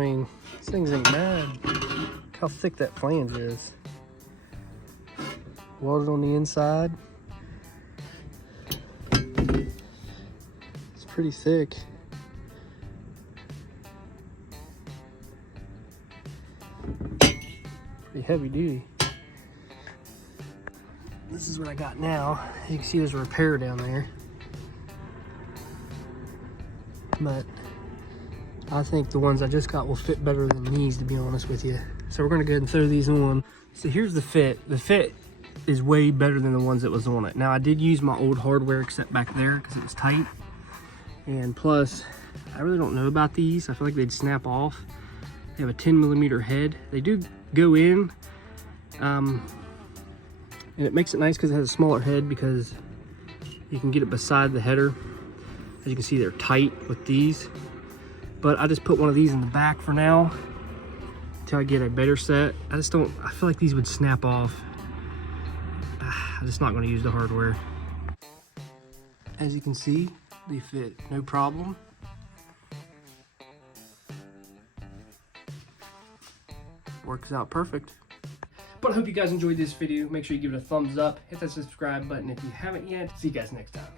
mean, these things ain't bad. Look how thick that flange is. Welded on the inside. It's pretty thick. Pretty heavy duty. This is what I got now. You can see there's a repair down there. But I think the ones I just got will fit better than these, to be honest with you. So we're gonna go ahead and throw these on. So here's the fit. The fit is way better than the ones that was on it. Now I did use my old hardware except back there because it was tight. And plus, I really don't know about these. I feel like they'd snap off. They have a 10mm head. They do go in. And it makes it nice because it has a smaller head because you can get it beside the header. As you can see, they're tight with these. But I just put one of these in the back for now until I get a better set. I feel like these would snap off. I'm just not going to use the hardware. As you can see, they fit no problem. Works out perfect. But I hope you guys enjoyed this video. Make sure you give it a thumbs up, hit that subscribe button if you haven't yet. See you guys next time.